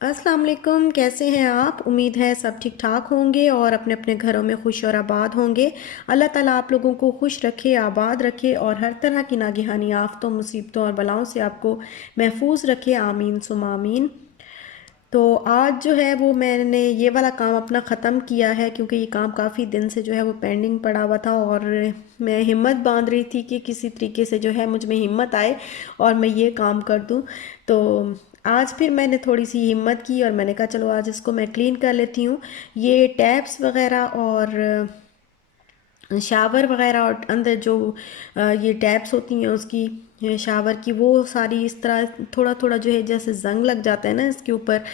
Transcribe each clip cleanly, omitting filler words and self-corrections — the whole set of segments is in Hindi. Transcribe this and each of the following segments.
अस्सलाम वालेकुम। कैसे हैं आप? उम्मीद है सब ठीक ठाक होंगे और अपने अपने घरों में खुश और आबाद होंगे। अल्लाह ताला आप लोगों को खुश रखे, आबाद रखे और हर तरह की नागहानी आफतों, मुसीबतों और बलाओं से आपको महफूज रखे। आमीन सुम आमीन। तो आज जो है वो मैंने ये वाला काम अपना ख़त्म किया है, क्योंकि ये काम काफ़ी दिन से जो है वो पेंडिंग पड़ा हुआ था और मैं हिम्मत बांध रही थी कि किसी तरीके से जो है मुझ में हिम्मत आए और मैं ये काम कर दूं। तो आज फिर मैंने थोड़ी सी हिम्मत की और मैंने कहा चलो आज इसको मैं क्लीन कर लेती हूँ। ये टैप्स वगैरह और शावर वगैरह और अंदर जो ये टैप्स होती हैं उसकी, शावर की, वो सारी इस तरह थोड़ा थोड़ा जो है जैसे जंग लग जाता है ना इसके ऊपर।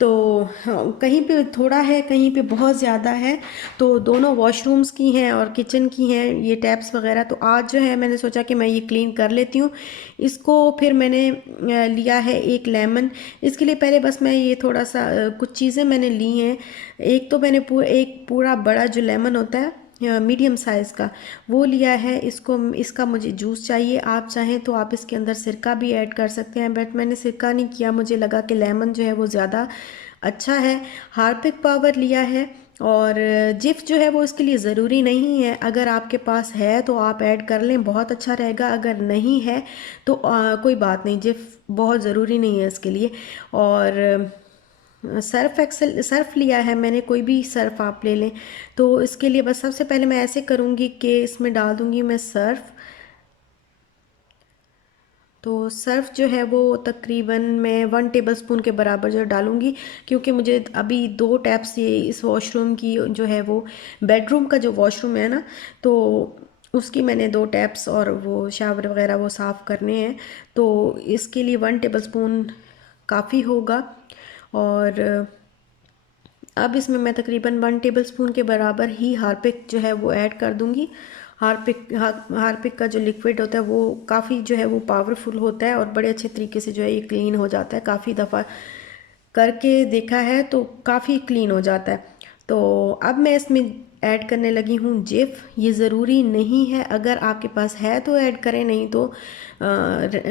तो हाँ, कहीं पे थोड़ा है कहीं पे बहुत ज़्यादा है। तो दोनों वॉशरूम्स की हैं और किचन की हैं ये टैप्स वगैरह। तो आज जो है मैंने सोचा कि मैं ये क्लीन कर लेती हूँ इसको। फिर मैंने लिया है एक लेमन। इसके लिए पहले बस मैं ये थोड़ा सा कुछ चीज़ें मैंने ली हैं। एक तो मैंने एक पूरा बड़ा जो लेमन होता है मीडियम साइज़ का, वो लिया है। इसका मुझे जूस चाहिए। आप चाहें तो आप इसके अंदर सिरका भी ऐड कर सकते हैं, बट मैंने सिरका नहीं किया, मुझे लगा कि लेमन जो है वो ज़्यादा अच्छा है। हार्पिक पाउडर लिया है और जिफ जो है वो इसके लिए ज़रूरी नहीं है। अगर आपके पास है तो आप ऐड कर लें, बहुत अच्छा रहेगा। अगर नहीं है तो कोई बात नहीं, जिफ बहुत ज़रूरी नहीं है इसके लिए। और सर्फ एक्सेल सर्फ लिया है मैंने, कोई भी सर्फ आप ले लें। तो इसके लिए बस सबसे पहले मैं ऐसे करूँगी कि इसमें डाल दूँगी मैं सर्फ। तो सर्फ जो है वो तकरीबन मैं 1 टेबलस्पून के बराबर जो डालूँगी, क्योंकि मुझे अभी 2 टैप्स ये इस वॉशरूम की जो है वो बेडरूम का जो वॉशरूम है ना, तो उसकी मैंने 2 टैप्स और वो शावर वगैरह वो साफ़ करने हैं। तो इसके लिए 1 टेबलस्पून काफ़ी होगा। और अब इसमें मैं तकरीबन 1 टेबलस्पून के बराबर ही हार्पिक जो है वो ऐड कर दूंगी। हार्पिक का जो लिक्विड होता है वो काफ़ी जो है वो पावरफुल होता है और बड़े अच्छे तरीके से जो है ये क्लीन हो जाता है। काफ़ी दफ़ा करके देखा है तो काफ़ी क्लीन हो जाता है। तो अब मैं इसमें ऐड करने लगी हूँ जिफ। ये ज़रूरी नहीं है, अगर आपके पास है तो ऐड करें, नहीं तो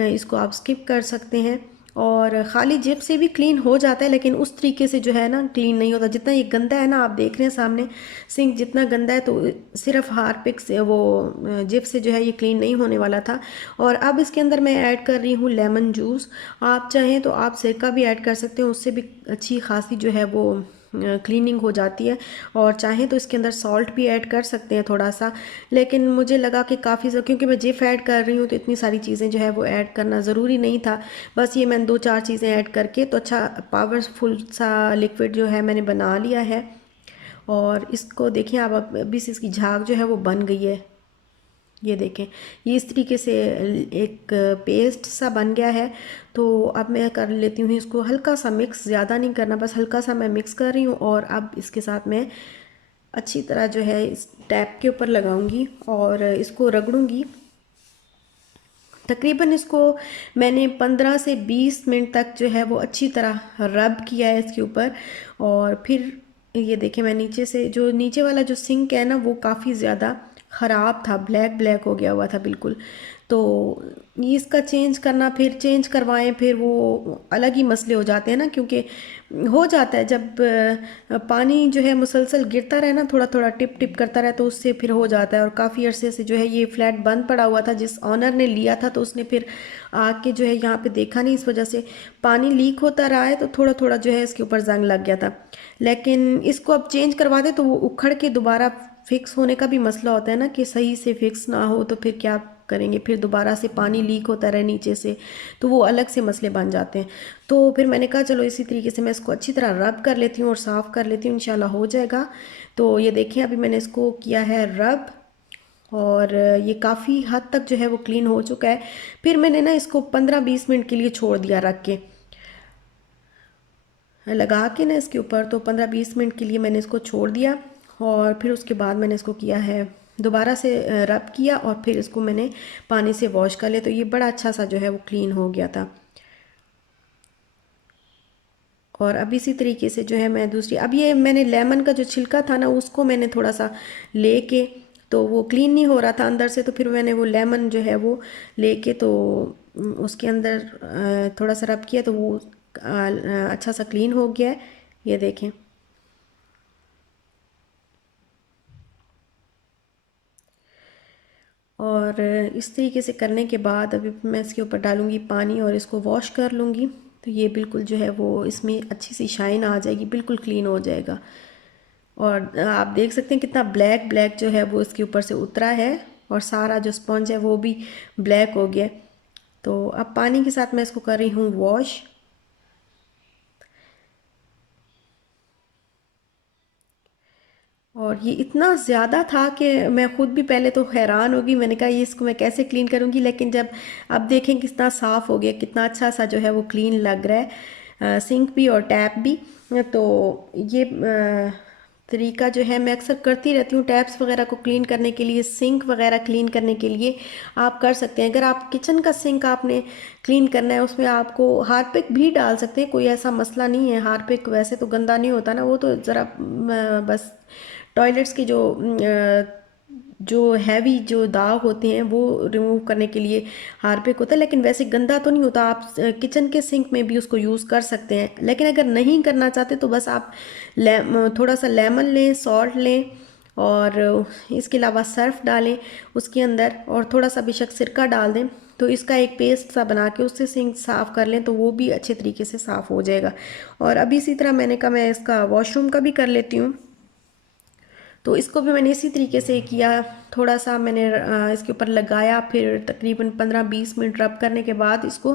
इसको आप स्किप कर सकते हैं। और ख़ाली जिप से भी क्लीन हो जाता है, लेकिन उस तरीके से जो है ना क्लीन नहीं होता जितना ये गंदा है ना। आप देख रहे हैं सामने सिंक जितना गंदा है, तो सिर्फ हार्पिक से वो जिप से जो है ये क्लीन नहीं होने वाला था। और अब इसके अंदर मैं ऐड कर रही हूँ लेमन जूस। आप चाहें तो आप सिरका भी ऐड कर सकते हैं, उससे भी अच्छी खासी जो है वो क्लीनिंग हो जाती है। और चाहें तो इसके अंदर सॉल्ट भी ऐड कर सकते हैं थोड़ा सा, लेकिन मुझे लगा कि काफ़ी क्योंकि मैं जिफ ऐड कर रही हूँ तो इतनी सारी चीज़ें जो है वो ऐड करना ज़रूरी नहीं था। बस ये मैंने 2-4 चीज़ें ऐड करके तो अच्छा पावरफुल सा लिक्विड जो है मैंने बना लिया है। और इसको देखिए आप, अभी से इसकी झाग जो है वो बन गई है। ये देखें, ये इस तरीके से एक पेस्ट सा बन गया है। तो अब मैं कर लेती हूँ इसको हल्का सा मिक्स, ज़्यादा नहीं करना, बस हल्का सा मैं मिक्स कर रही हूँ। और अब इसके साथ मैं अच्छी तरह जो है इस टैप के ऊपर लगाऊंगी और इसको रगड़ूंगी। तकरीबन इसको मैंने 15 से 20 मिनट तक जो है वो अच्छी तरह रब किया है इसके ऊपर। और फिर ये देखें, मैं नीचे से जो नीचे वाला जो सिंक है ना वो काफ़ी ज़्यादा ख़राब था, ब्लैक ब्लैक हो गया हुआ था बिल्कुल। तो ये इसका चेंज करना, फिर चेंज करवाएं, फिर वो अलग ही मसले हो जाते हैं ना, क्योंकि हो जाता है जब पानी जो है मुसलसल गिरता रहे ना, थोड़ा थोड़ा टिप टिप करता रहे, तो उससे फिर हो जाता है। और काफ़ी अरसे से जो है ये फ्लैट बंद पड़ा हुआ था, जिस ऑनर ने लिया था तो उसने फिर आके जो है यहाँ पे देखा नहीं, इस वजह से पानी लीक होता रहा है। तो थोड़ा थोड़ा जो है इसके ऊपर जंग लग गया था। लेकिन इसको अब चेंज करवा दे तो वो उखड़ के दोबारा फिक्स होने का भी मसला होता है ना, कि सही से फिक्स ना हो तो फिर क्या करेंगे, फिर दोबारा से पानी लीक होता रहे नीचे से, तो वो अलग से मसले बन जाते हैं। तो फिर मैंने कहा चलो इसी तरीके से मैं इसको अच्छी तरह रब कर लेती हूँ और साफ़ कर लेती हूँ, इंशाल्लाह हो जाएगा। तो ये देखें, अभी मैंने इसको किया है रब और ये काफ़ी हद तक जो है वो क्लीन हो चुका है। फिर मैंने ना इसको 15-20 मिनट के लिए छोड़ दिया रख के, लगा के ना इसके ऊपर। तो 15-20 मिनट के लिए मैंने इसको छोड़ दिया और फिर उसके बाद मैंने इसको किया है दोबारा से रब किया और फिर इसको मैंने पानी से वॉश कर लिया। तो ये बड़ा अच्छा सा जो है वो क्लीन हो गया था। और अब इसी तरीके से जो है मैं दूसरी, अब ये मैंने लेमन का जो छिलका था ना उसको मैंने थोड़ा सा लेके, तो वो क्लीन नहीं हो रहा था अंदर से, तो फिर मैंने वो लेमन जो है वो लेके तो उसके अंदर थोड़ा सा रब किया, तो वो अच्छा सा क्लीन हो गया है, ये देखें। और इस तरीके से करने के बाद अभी मैं इसके ऊपर डालूँगी पानी और इसको वॉश कर लूँगी। तो ये बिल्कुल जो है वो इसमें अच्छी सी शाइन आ जाएगी, बिल्कुल क्लीन हो जाएगा। और आप देख सकते हैं कितना ब्लैक ब्लैक जो है वो इसके ऊपर से उतरा है, और सारा जो स्पंज है वो भी ब्लैक हो गया। तो अब पानी के साथ मैं इसको कर रही हूँ वॉश। और ये इतना ज़्यादा था कि मैं ख़ुद भी पहले तो हैरान होगी, मैंने कहा ये इसको मैं कैसे क्लीन करूँगी, लेकिन जब अब देखें कितना साफ़ हो गया, कितना अच्छा सा जो है वो क्लीन लग रहा है, सिंक भी और टैप भी। तो ये तरीका जो है मैं अक्सर करती रहती हूँ टैप्स वगैरह को क्लीन करने के लिए, सिंक वगैरह क्लीन करने के लिए आप कर सकते हैं। अगर आप किचन का सिंक आपने क्लीन करना है, उसमें आपको हार्पिक भी डाल सकते हैं, कोई ऐसा मसला नहीं है। हार्पिक वैसे तो गंदा नहीं होता ना, वो तो ज़रा बस टॉयलेट्स की जो हैवी जो दाग होते हैं वो रिमूव करने के लिए हार्पिक होता है, लेकिन वैसे गंदा तो नहीं होता। आप किचन के सिंक में भी उसको यूज़ कर सकते हैं, लेकिन अगर नहीं करना चाहते तो बस आप थोड़ा सा लेमन लें, सॉल्ट लें, और इसके अलावा सर्फ डालें उसके अंदर, और थोड़ा सा बेशक सिरका डाल दें, तो इसका एक पेस्ट सा बना के उससे सिंक साफ़ कर लें, तो वो भी अच्छे तरीके से साफ़ हो जाएगा। और अभी इसी तरह मैंने कहा मैं इसका वॉशरूम का भी कर लेती हूँ। तो इसको भी मैंने इसी तरीके से किया, थोड़ा सा मैंने इसके ऊपर लगाया, फिर तकरीबन 15-20 मिनट रब करने के बाद इसको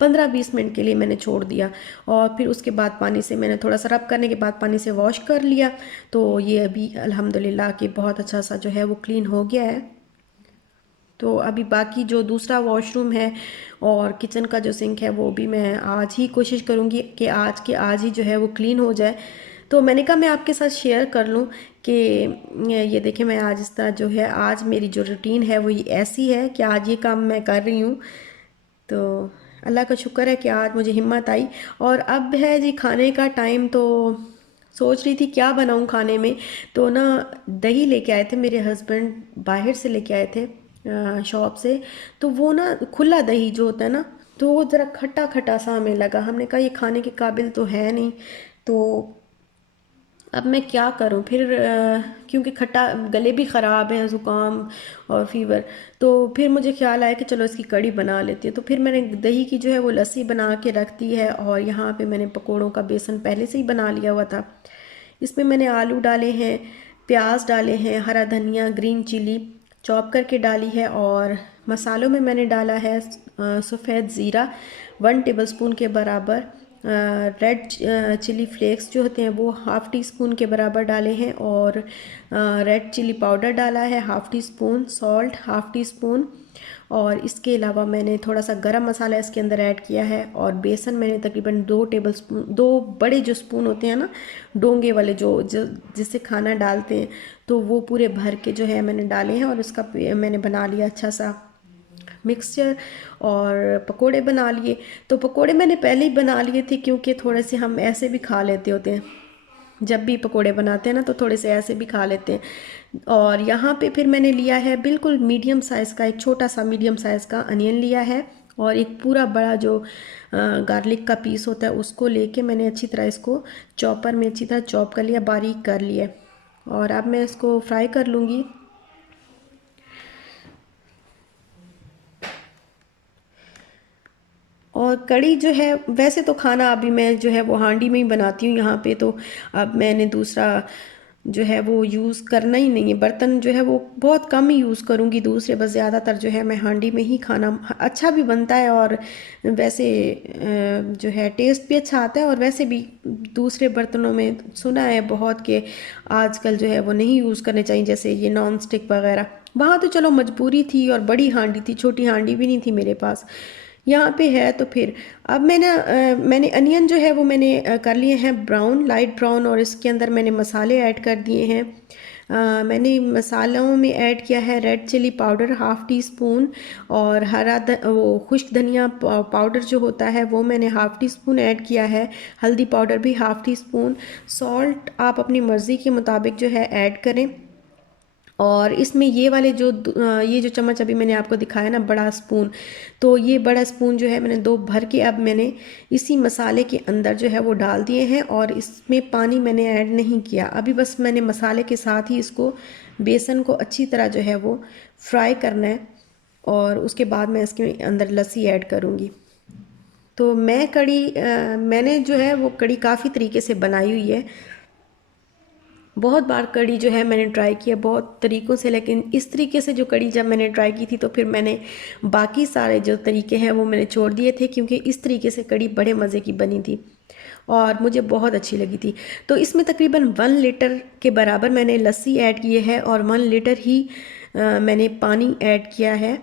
15-20 मिनट के लिए मैंने छोड़ दिया, और फिर उसके बाद पानी से मैंने थोड़ा सा रब करने के बाद पानी से वॉश कर लिया। तो ये अभी अल्हम्दुलिल्लाह कि बहुत अच्छा सा जो है वो क्लीन हो गया है। तो अभी बाकी जो दूसरा वॉशरूम है और किचन का जो सिंक है वो भी मैं आज ही कोशिश करूँगी कि आज के आज ही जो है वो क्लीन हो जाए। तो मैंने कहा मैं आपके साथ शेयर कर लूँ कि ये देखें, मैं आज इस तरह जो है आज मेरी जो रूटीन है वो ये ऐसी है कि आज ये काम मैं कर रही हूँ। तो अल्लाह का शुक्र है कि आज मुझे हिम्मत आई। और अब है जी खाने का टाइम, तो सोच रही थी क्या बनाऊं खाने में। तो ना दही लेके आए थे मेरे हस्बैंड, बाहर से लेके आए थे शॉप से। तो वो ना खुला दही जो होता है ना, तो वो ज़रा खट्टा खट्टा सा हमें लगा, हमने कहा ये खाने के काबिल तो है नहीं। तो अब मैं क्या करूं फिर, क्योंकि खट्टा, गले भी ख़राब है, ज़ुकाम और फीवर। तो फिर मुझे ख्याल आया कि चलो इसकी कड़ी बना लेती है। तो फिर मैंने दही की जो है वो लस्सी बना के रख दी है, और यहाँ पे मैंने पकोड़ों का बेसन पहले से ही बना लिया हुआ था। इसमें मैंने आलू डाले हैं, प्याज डाले हैं, हरा धनिया, ग्रीन चिली चॉप करके डाली है, और मसालों में मैंने डाला है सफ़ेद ज़ीरा 1 टेबलस्पून के बराबर, रेड चिली फ्लेक्स जो होते हैं वो हाफ़ टी स्पून के बराबर डाले हैं, और रेड चिली पाउडर डाला है half tea spoon, salt half teaspoon, और इसके अलावा मैंने थोड़ा सा गरम मसाला इसके अंदर ऐड किया है। और बेसन मैंने तकरीबन 2 टेबलस्पून, 2 बड़े जो स्पून होते हैं ना डोंगे वाले, जो जिससे खाना डालते हैं, तो वो पूरे भर के जो है मैंने डाले हैं, और उसका मैंने बना लिया अच्छा सा मिक्सचर, और पकोड़े बना लिए। तो पकोड़े मैंने पहले ही बना लिए थे, क्योंकि थोड़े से हम ऐसे भी खा लेते होते हैं, जब भी पकोड़े बनाते हैं ना तो थोड़े से ऐसे भी खा लेते हैं। और यहाँ पे फिर मैंने लिया है बिल्कुल मीडियम साइज़ का, एक छोटा सा मीडियम साइज़ का अनियन लिया है, और एक पूरा बड़ा जो गार्लिक का पीस होता है उसको लेके मैंने अच्छी तरह इसको चॉपर में अच्छी तरह चॉप कर लिया, बारीक कर लिया। और अब मैं इसको फ्राई कर लूँगी। और कढ़ी जो है, वैसे तो खाना अभी मैं जो है वो हांडी में ही बनाती हूँ यहाँ पे। तो अब मैंने दूसरा जो है वो यूज़ करना ही नहीं है, बर्तन जो है वो बहुत कम ही यूज़ करूँगी दूसरे, बस ज़्यादातर जो है मैं हांडी में ही खाना अच्छा भी बनता है, और वैसे जो है टेस्ट भी अच्छा आता है। और वैसे भी दूसरे बर्तनों में सुना है बहुत कि आजकल जो है वो नहीं यूज़ करने चाहिए, जैसे ये नॉन स्टिक वगैरह। वहाँ तो चलो मजबूरी थी, और बड़ी हांडी थी, छोटी हांडी भी नहीं थी मेरे पास, यहाँ पे है। तो फिर अब मैंने अनियन जो है वो मैंने कर लिए हैं ब्राउन, लाइट ब्राउन, और इसके अंदर मैंने मसाले ऐड कर दिए हैं। मैंने मसालों में ऐड किया है red chilli powder half teaspoon, और वो खुश्क धनिया पाउडर जो होता है वो मैंने हाफ़ टी स्पून ऐड किया है, हल्दी पाउडर भी हाफ़ टी स्पून, सॉल्ट आप अपनी मर्ज़ी के मुताबिक जो है ऐड करें। और इसमें ये वाले ये जो चम्मच अभी मैंने आपको दिखाया ना, बड़ा स्पून, तो ये बड़ा स्पून जो है मैंने 2 भर के अब मैंने इसी मसाले के अंदर जो है वो डाल दिए हैं, और इसमें पानी मैंने ऐड नहीं किया अभी, बस मैंने मसाले के साथ ही इसको, बेसन को अच्छी तरह जो है वो फ्राई करना है, और उसके बाद मैं इसके अंदर लस्सी ऐड करूँगी। तो मैंने जो है वो कड़ी काफ़ी तरीके से बनाई हुई है, बहुत बार कड़ी जो है मैंने ट्राई किया बहुत तरीक़ों से, लेकिन इस तरीके से जो कड़ी जब मैंने ट्राई की थी तो फिर मैंने बाकी सारे जो तरीके हैं वो मैंने छोड़ दिए थे, क्योंकि इस तरीके से कड़ी बड़े मज़े की बनी थी और मुझे बहुत अच्छी लगी थी। तो इसमें तकरीबन 1 लीटर के बराबर मैंने लस्सी ऐड की है, और 1 लीटर ही मैंने पानी ऐड किया है,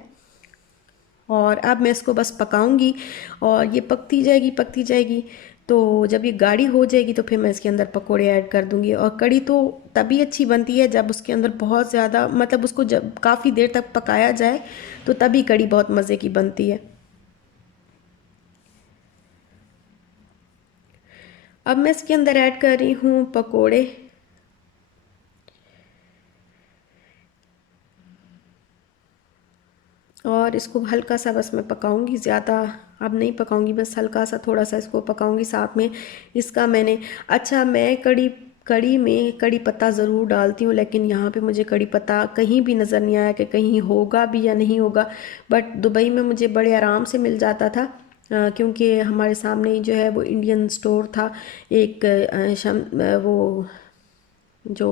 और अब मैं इसको बस पकाऊंगी, और ये पकती जाएगी। तो जब ये गाढ़ी हो जाएगी तो फिर मैं इसके अंदर पकोड़े ऐड कर दूंगी। और कड़ी तो तभी अच्छी बनती है जब उसके अंदर बहुत ज़्यादा, मतलब उसको जब काफ़ी देर तक पकाया जाए तो तभी कड़ी बहुत मज़े की बनती है। अब मैं इसके अंदर ऐड कर रही हूँ पकोड़े, और इसको हल्का सा बस मैं पकाऊंगी, ज़्यादा अब नहीं पकाऊंगी, बस हल्का सा थोड़ा सा इसको पकाऊंगी। साथ में इसका मैंने, अच्छा मैं कड़ी कड़ी में कड़ी पत्ता ज़रूर डालती हूँ, लेकिन यहाँ पे मुझे कड़ी पत्ता कहीं भी नज़र नहीं आया कि कहीं होगा भी या नहीं होगा। बट दुबई में मुझे बड़े आराम से मिल जाता था, क्योंकि हमारे सामने ही जो है वो इंडियन स्टोर था, एक वो जो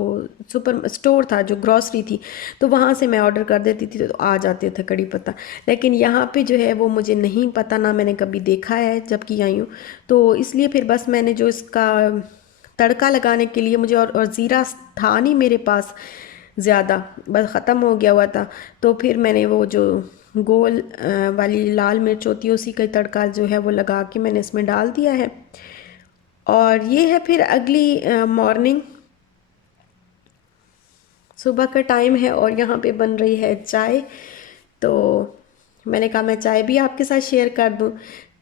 सुपर स्टोर था, जो ग्रॉसरी थी, तो वहाँ से मैं ऑर्डर कर देती थी तो आ जाते थे कड़ी पत्ता। लेकिन यहाँ पे जो है वो मुझे नहीं पता, ना मैंने कभी देखा है जबकि आई हूँ, तो इसलिए फिर बस मैंने जो इसका तड़का लगाने के लिए मुझे, और ज़ीरा था नहीं मेरे पास ज़्यादा, बस ख़त्म हो गया हुआ था, तो फिर मैंने वो जो गोल वाली लाल मिर्च होती है उसी का तड़का जो है वो लगा के मैंने इसमें डाल दिया है। और ये है फिर अगली मॉर्निंग, सुबह का टाइम है और यहाँ पे बन रही है चाय। तो मैंने कहा मैं चाय भी आपके साथ शेयर कर दूँ।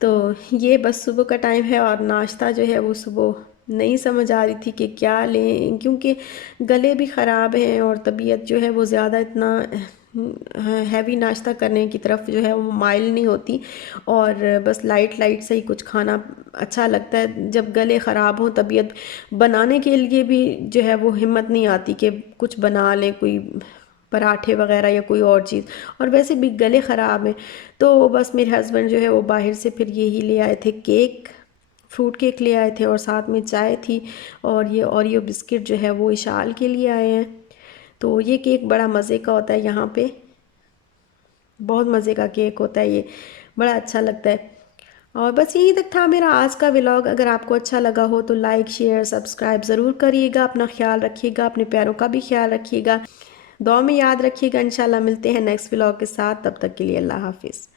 तो ये बस सुबह का टाइम है और नाश्ता जो है वो सुबह नहीं समझ आ रही थी कि क्या लें, क्योंकि गले भी ख़राब हैं और तबीयत जो है वो ज़्यादा इतना हैवी नाश्ता करने की तरफ जो है वो माइल नहीं होती, और बस लाइट लाइट से ही कुछ खाना अच्छा लगता है। जब गले ख़राब हो, तबीयत बनाने के लिए भी जो है वो हिम्मत नहीं आती कि कुछ बना लें, कोई पराठे वगैरह या कोई और चीज़, और वैसे भी गले ख़राब हैं। तो बस मेरे हस्बैंड जो है वो बाहर से फिर यही ले आए थे, केक, फ्रूट केक ले आए थे, और साथ में चाय थी, और ये ओरियो बिस्किट जो है वो इशाल के लिए आए हैं। तो ये केक बड़ा मज़े का होता है, यहाँ पे बहुत मज़े का केक होता है ये, बड़ा अच्छा लगता है। और बस यही तक था मेरा आज का व्लॉग। अगर आपको अच्छा लगा हो तो लाइक शेयर सब्सक्राइब ज़रूर करिएगा। अपना ख्याल रखिएगा, अपने प्यारों का भी ख्याल रखिएगा, दुआ में याद रखिएगा। इंशाल्लाह मिलते हैं नेक्स्ट व्लॉग के साथ, तब तक के लिए अल्लाह हाफिज़।